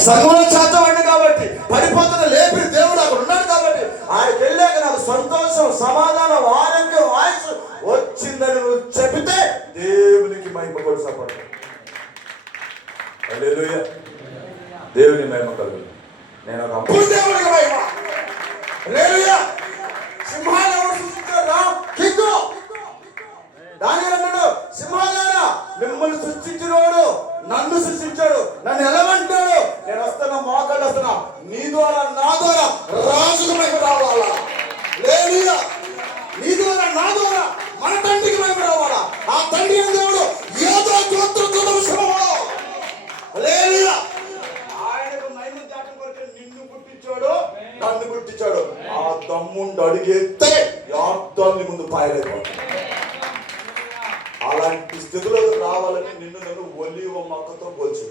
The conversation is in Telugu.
సంఘంలో చేతవాడిని కాబట్టి, పడిపోతున్న లేపి దేవుడు అక్కడ ఉన్నాడు కాబట్టి, ఆయనకి వెళ్ళాక నాకు సంతోషం, సమాధానం, ఆరోగ్యం, ఆయుష్ వచ్చిందని నువ్వు చెబితే దేవునికి మహిమ కూడా సపడు. హల్లెలూయా, దేవుని మహిమ కలుగు. నేను ఒక అప్పుడు దేవునికి మహిమ. హల్లెలూయా. సింహాలు ఎవరు సృష్టించారా? కింగు. దానియేలు అన్నాడు, సింహాలారా మిమ్మల్ని సృష్టించినవాడు నన్ను సృష్టించాడు, నన్ను ఎలవంటాడు. నేను వస్తున్నా, మోకాళ్ళు వస్తున్నా, నీ ద్వారా నా ద్వారా రాజుకు మహిమ రావాలా. హల్లెలూయా. నీ ద్వారా నా ద్వారా మన తండ్రికి మహిమ రావాలా. ఆ తండ్రి దేవుడు ఏదో గోత్రము. హల్లెలూయా. ఆయనకు మహిమ దాటం కొరకు నిన్ను పుట్టించాడు, నన్ను పుట్టించాడు. ఆ దమ్ముండి అడిగేస్తే యాత్రాన్ని ముందు పాయలేకపోతాడు. అలాంటి స్థితిలోకి రావాలని నిన్ను నన్ను ఒలివ మొక్కతో పోల్చు.